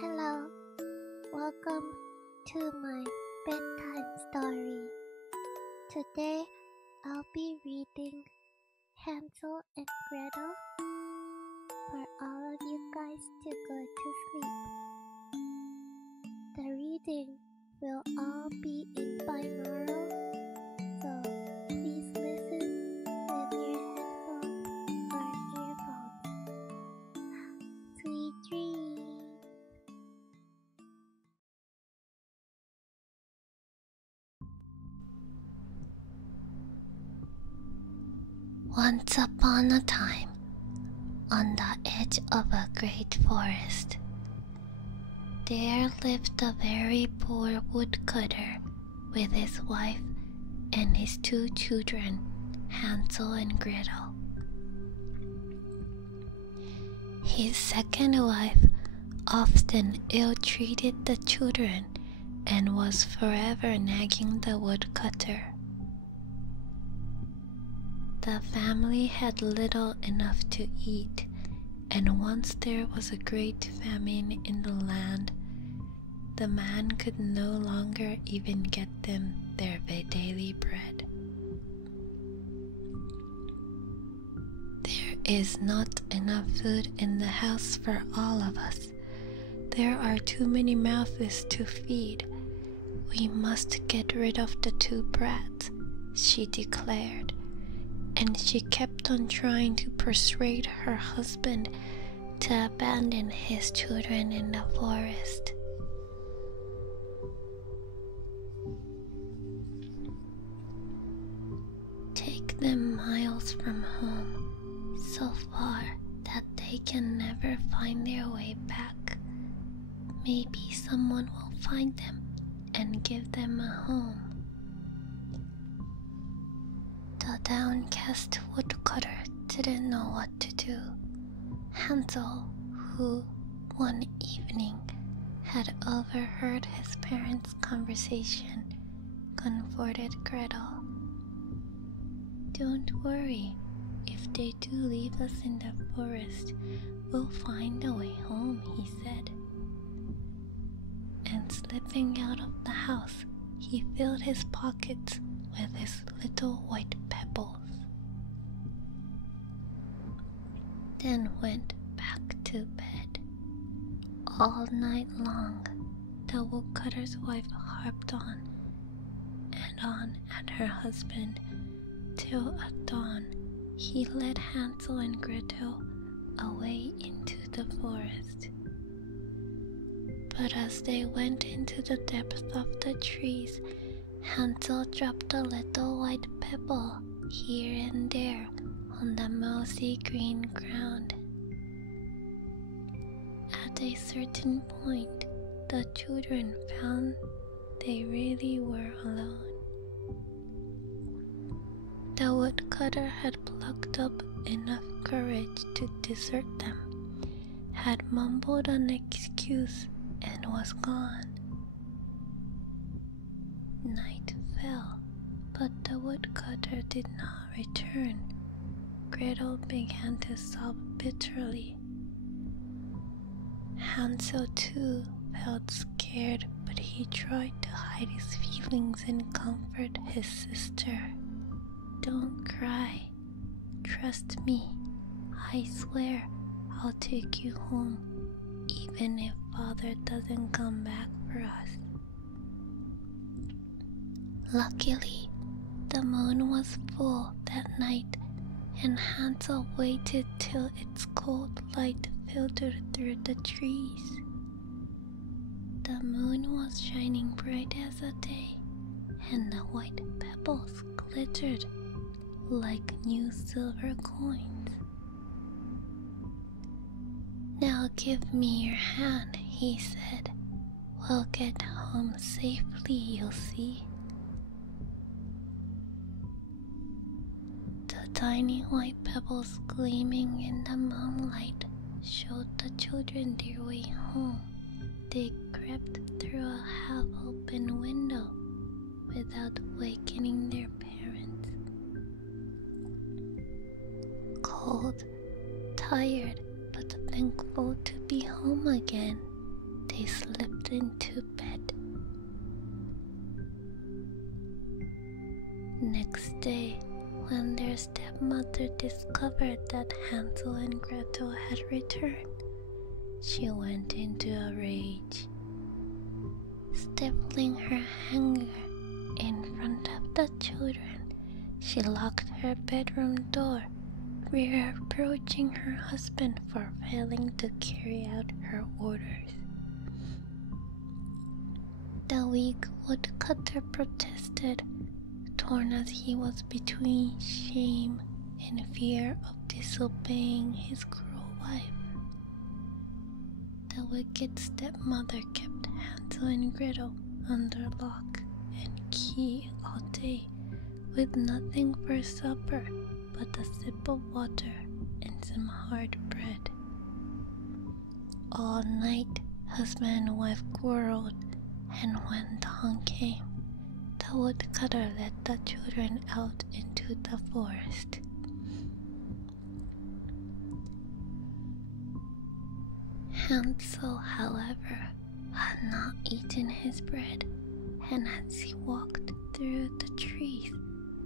Hello, welcome to my bedtime story. Today I'll be reading Hansel and Gretel for all of you guys to go to sleep. The reading will all be in binaural, so please listen with your headphones or earphones. Sweet dreams! Once upon a time, on the edge of a great forest, there lived a very poor woodcutter with his wife and his two children, Hansel and Gretel. His second wife often ill-treated the children and was forever nagging the woodcutter. The family had little enough to eat, and once there was a great famine in the land. The man could no longer even get them their daily bread. There is not enough food in the house for all of us. There are too many mouths to feed. We must get rid of the two brats, she declared. And she kept on trying to persuade her husband to abandon his children in the forest. Take them miles from home, so far that they can never find their way back. Maybe someone will find them and give them a home. The downcast woodcutter didn't know what to do. Hansel, who one evening had overheard his parents' conversation, comforted Gretel. "Don't worry, if they do leave us in the forest, we'll find a way home," he said. And slipping out of the house, he filled his pockets with his little white pebbles, then went back to bed. All night long, the woodcutter's wife harped on and on at her husband, till at dawn he led Hansel and Gretel away into the forest. But as they went into the depths of the trees, Hansel dropped a little white pebble here and there on the mossy green ground. At a certain point, the children found they really were alone. The woodcutter had plucked up enough courage to desert them, had mumbled an excuse, and was gone. Night fell, but the woodcutter did not return. Gretel began to sob bitterly. Hansel too felt scared, but he tried to hide his feelings and comfort his sister. "Don't cry. Trust me. I swear I'll take you home, even if Father doesn't come back for us." Luckily, the moon was full that night, and Hansel waited till its cold light filtered through the trees. The moon was shining bright as a day, and the white pebbles glittered like new silver coins. "Now give me your hand," he said. "We'll get home safely, you'll see." The tiny white pebbles gleaming in the moonlight showed the children their way home. They crept through a half-open window without wakening their parents. Cold, tired, but thankful to be home again, they slipped into bed. Next day, when their stepmother discovered that Hansel and Gretel had returned, she went into a rage. Stifling her anger in front of the children, she locked her bedroom door, reproaching her husband for failing to carry out her orders. The weak woodcutter protested, torn as he was between shame and fear of disobeying his cruel wife. The wicked stepmother kept Hansel and Gretel under lock and key all day, with nothing for supper but a sip of water and some hard bread. All night, husband and wife quarreled, and when dawn came, the woodcutter led the children out into the forest. Hansel, however, had not eaten his bread, and as he walked through the trees,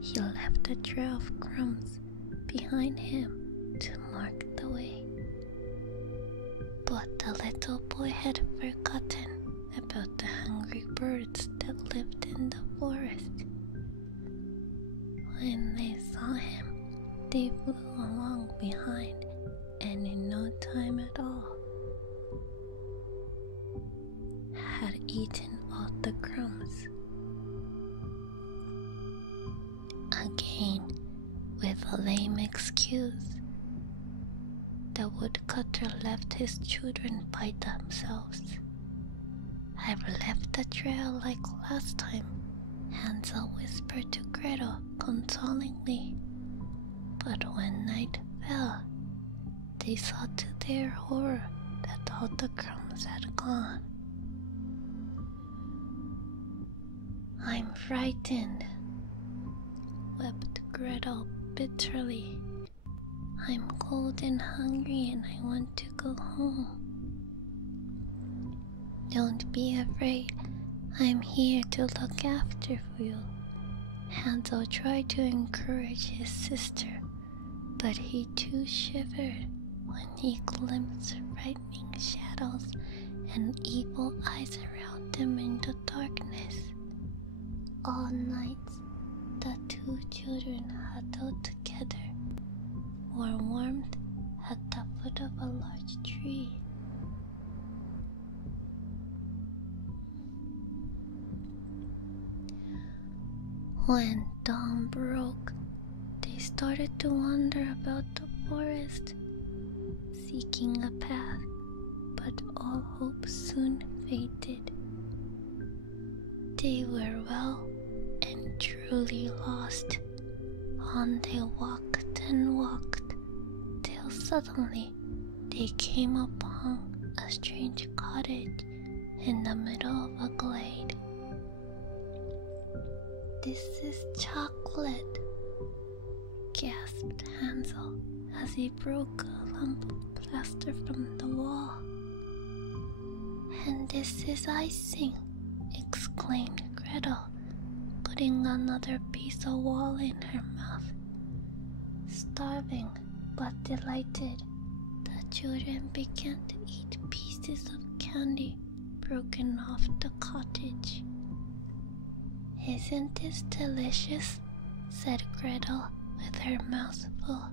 he left a trail of crumbs behind him to mark the way. But the little boy had forgotten about the hungry birds that lived in the forest. When they saw him, they flew along behind, and in no time at all had eaten all the crumbs. Again, with a lame excuse, the woodcutter left his children by themselves. "I've left the trail like last time," Hansel whispered to Gretel consolingly. But when night fell, they saw to their horror that all the crumbs had gone. "I'm frightened," wept Gretel bitterly. "I'm cold and hungry and I want to go home." "Don't be afraid, I'm here to look after you." Hansel tried to encourage his sister, but he too shivered when he glimpsed frightening shadows and evil eyes around him in the darkness. All night, the two children huddled together, were warmed at the foot of a large tree. When dawn broke, they started to wander about the forest, seeking a path, but all hope soon faded. They were well and truly lost. On they walked and walked, till suddenly they came upon a strange cottage in the middle of a glade. "This is chocolate," gasped Hansel as he broke a lump of plaster from the wall. "And this is icing," exclaimed Gretel, putting another piece of wall in her mouth. Starving but delighted, the children began to eat pieces of candy broken off the cottage. "Isn't this delicious?" said Gretel with her mouth full.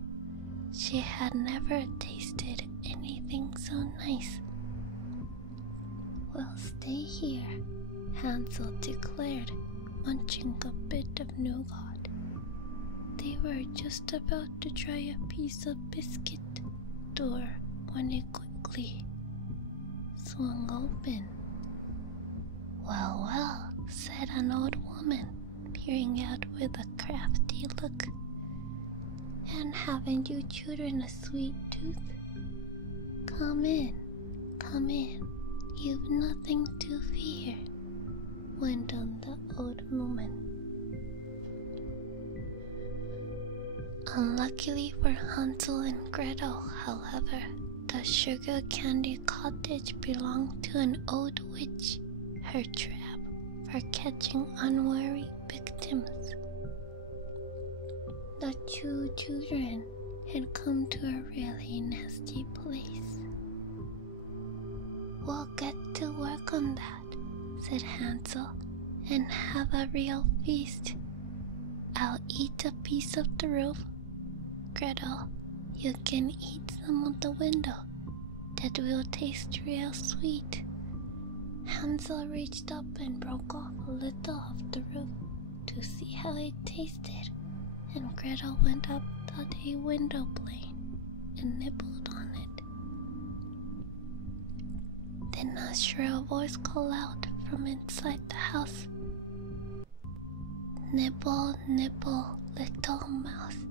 She had never tasted anything so nice. "We'll stay here," Hansel declared, munching a bit of nougat. They were just about to try a piece of biscuit door when it quickly swung open. "Well, well," said an old woman, peering out with a crafty look. "And haven't you children a sweet tooth? Come in, you've nothing to fear," went on the old woman. Unluckily for Hansel and Gretel, however, The sugar candy cottage belonged to an old witch, her trap for catching unwary victims. The two children had come to a really nasty place. "We'll get to work on that," said Hansel, "and have a real feast. I'll eat a piece of the roof. Gretel, you can eat some of the window. That will taste real sweet." Hansel reached up and broke off a little of the roof to see how it tasted, and Gretel went up the window pane and nibbled on it. Then a shrill voice called out from inside the house, "Nibble, nibble, little mouse,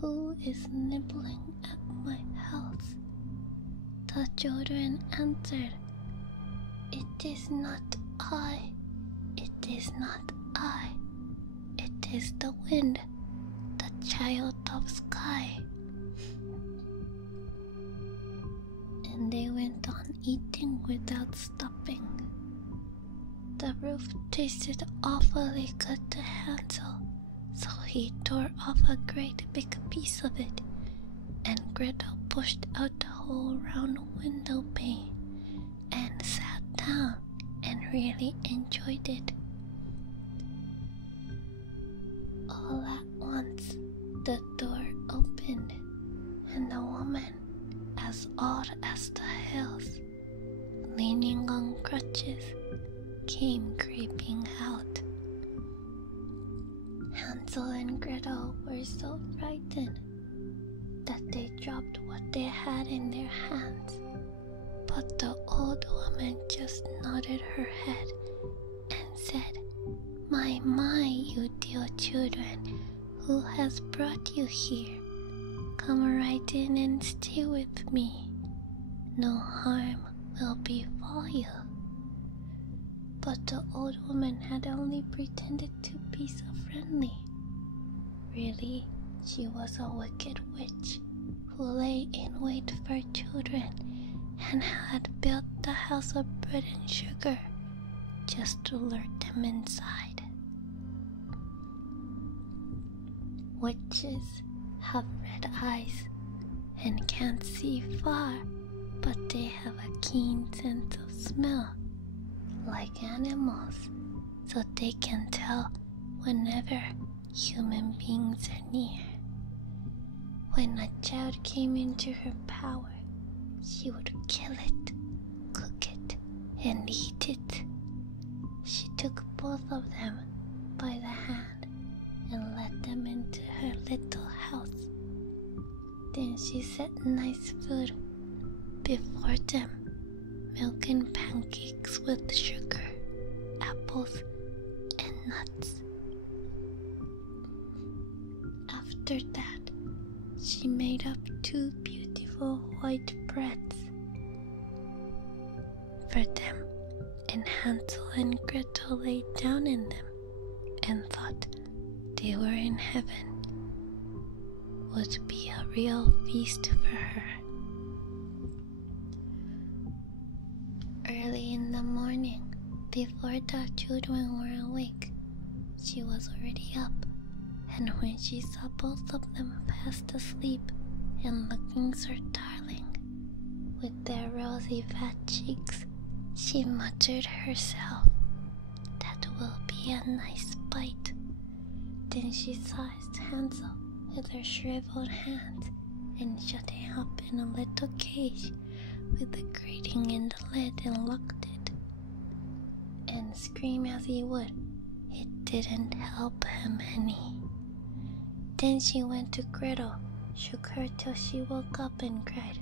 who is nibbling at my house?" The children answered, "It is not I, it is not I, it is the wind, the child of sky." And they went on eating without stopping. The roof tasted awfully good to Hansel, so he tore off a great big piece of it, and Gretel pushed out the whole round window pane and sat down and really enjoyed it. All at once, the door opened, and a woman, as odd as the hills, leaning on crutches, came creeping out. Hansel and Gretel were so frightened that they dropped what they had in their hands, but the old woman just nodded her head and said, My, you dear children, who has brought you here? Come right in and stay with me. No harm will befall you." But the old woman had only pretended to be so friendly. Really, she was a wicked witch who lay in wait for children and had built the house of bread and sugar just to lure them inside. Witches have red eyes and can't see far, but they have a keen sense of smell, like animals, so they can tell whenever human beings are near. When a child came into her power, she would kill it, cook it, and eat it. She took both of them by the hand and led them into her little house. Then she set nice food before them, milk and pancakes with sugar, apples, and nuts. After that, she made up 2 beautiful white breads for them, and Hansel and Gretel lay down in them and thought they were in heaven. Would be a real feast for her. Early in the morning, before the children were awake, she was already up, and when she saw both of them fast asleep and looking so darling, with their rosy fat cheeks, she muttered herself, "That will be a nice bite." Then she seized Hansel with her shriveled hands and shut him up in a little cage with a grating in the lid and locked it. And scream as he would, it didn't help him any. Then she went to Gretel, shook her till she woke up and cried,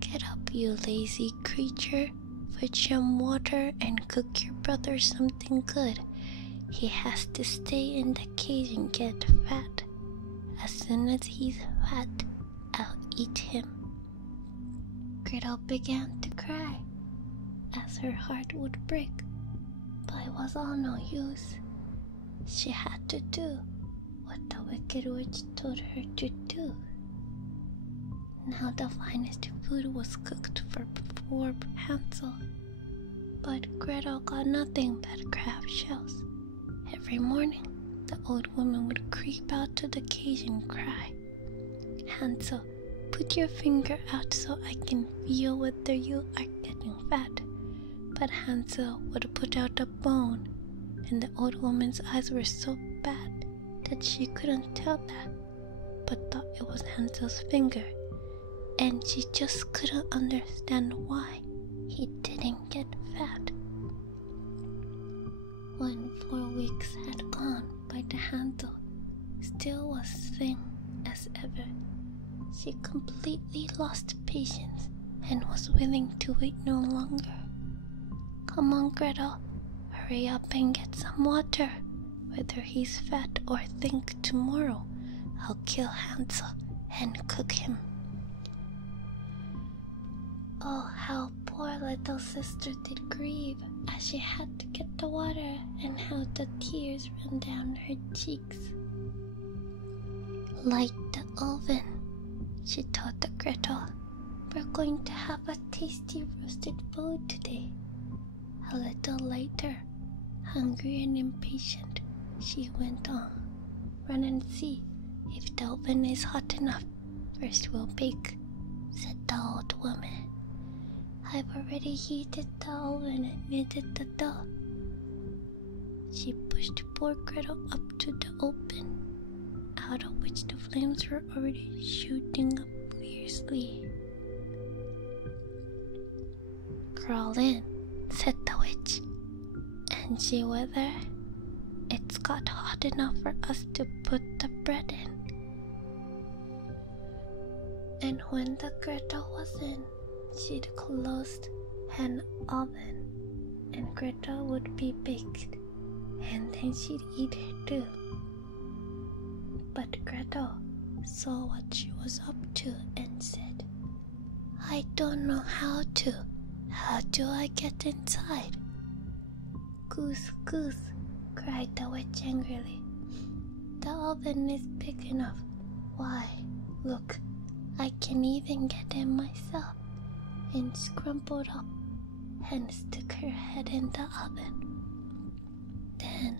"Get up, you lazy creature, fetch some water and cook your brother something good. He has to stay in the cage and get fat. As soon as he's fat, I'll eat him." Gretel began to cry, as her heart would break, but it was all no use. She had to do what the wicked witch told her to do. Now the finest food was cooked for poor Hansel, but Gretel got nothing but crab shells. Every morning, the old woman would creep out to the cage and cry, "Hansel, put your finger out so I can feel whether you are getting fat." But Hansel would put out a bone, and the old woman's eyes were so bad that she couldn't tell that, but thought it was Hansel's finger, and she just couldn't understand why he didn't get fat. When 4 weeks had gone by, the Hansel still was thin as ever. She completely lost patience and was willing to wait no longer. "Come on, Gretel, hurry up and get some water. Whether he's fat or thin tomorrow, I'll kill Hansel and cook him." Oh, how poor little sister did grieve as she had to get the water, and how the tears ran down her cheeks. "Light the oven," she told the Gretel. "We're going to have a tasty roasted food today." A little later, hungry and impatient, she went on. "Run and see if the oven is hot enough. First we'll bake," said the old woman. "I've already heated the oven and kneaded the dough." She pushed poor Gretel up to the open, out of which the flames were already shooting up fiercely. "Crawl in," said the witch, "and see whether it's got hot enough for us to put the bread in." And when the Gretel was in, she'd closed an oven, and Gretel would be baked, and then she'd eat her too. But Gretel saw what she was up to and said, "I don't know how to. How do I get inside?" "Goose, goose," cried the witch angrily. "The oven is big enough. Why, look, I can even get in myself," and scrambled up and stuck her head in the oven. Then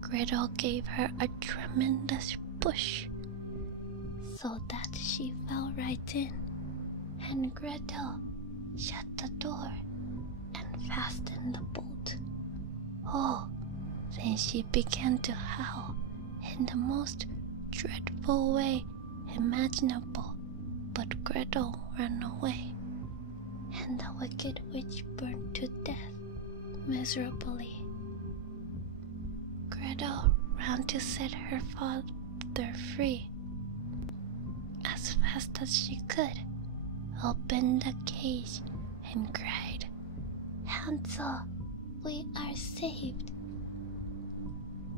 Gretel gave her a tremendous push, so that she fell right in, and Gretel shut the door and fastened the bolt. Oh, then she began to howl in the most dreadful way imaginable, but Gretel ran away, and the wicked witch burned to death miserably. Gretel ran to set her father free as fast as she could, opened the cage and cried, "Hansel, we are saved.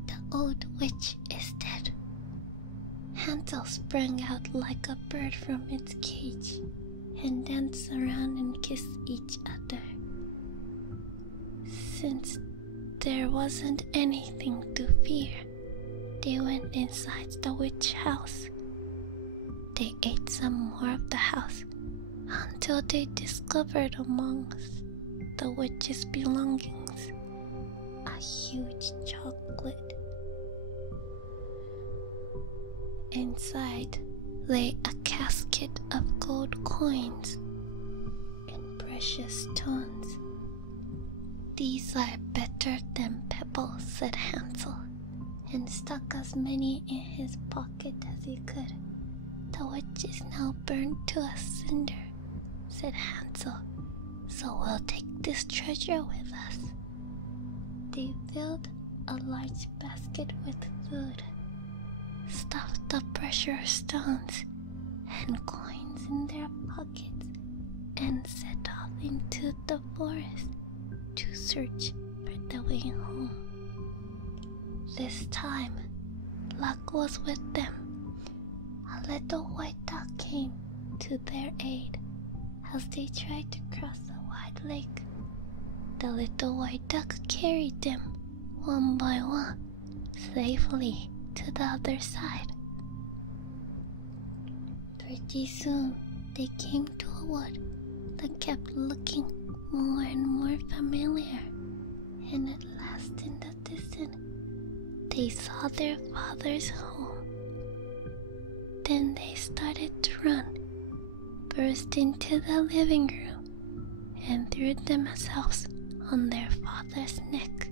The old witch is dead." Hansel sprang out like a bird from its cage and danced around and kissed each other. Since there wasn't anything to fear, they went inside the witch house. They ate some more of the house until they discovered amongst the witch's belongings a huge chocolate. Inside lay a casket of gold coins and precious stones. "These are better than pebbles," said Hansel, and stuck as many in his pocket as he could. "The witch is now burned to a cinder," said Hansel, "so we'll take this treasure with us." They filled a large basket with food, stuffed the precious stones and coins in their pockets, and set off into the forest to search for the way home. This time, luck was with them. A little white duck came to their aid as they tried to cross a wide lake. The little white duck carried them, one by one, safely to the other side. Pretty soon, they came to a wood that kept looking more and more familiar, and at last in the distance they saw their father's home. Then they started to run, burst into the living room, and threw themselves on their father's neck.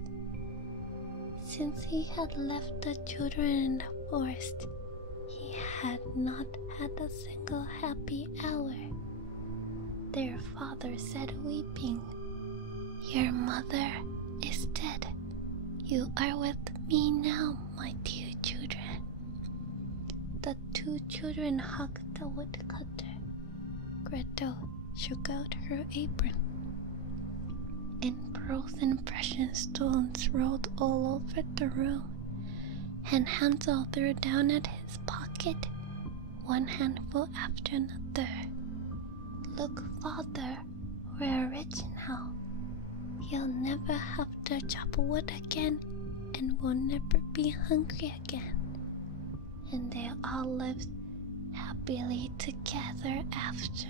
Since he had left the children in the forest, he had not had a single happy hour. Their father said, weeping, "Your mother is dead. You are with me now, my dear children." The two children hugged the woodcutter. Gretel shook out her apron, and pearls and precious stones rolled all over the room, and Hansel threw down at his pocket one handful after another. "Look, father, we're rich now. You'll never have to chop wood again, and we'll never be hungry again." And they all lived happily together after.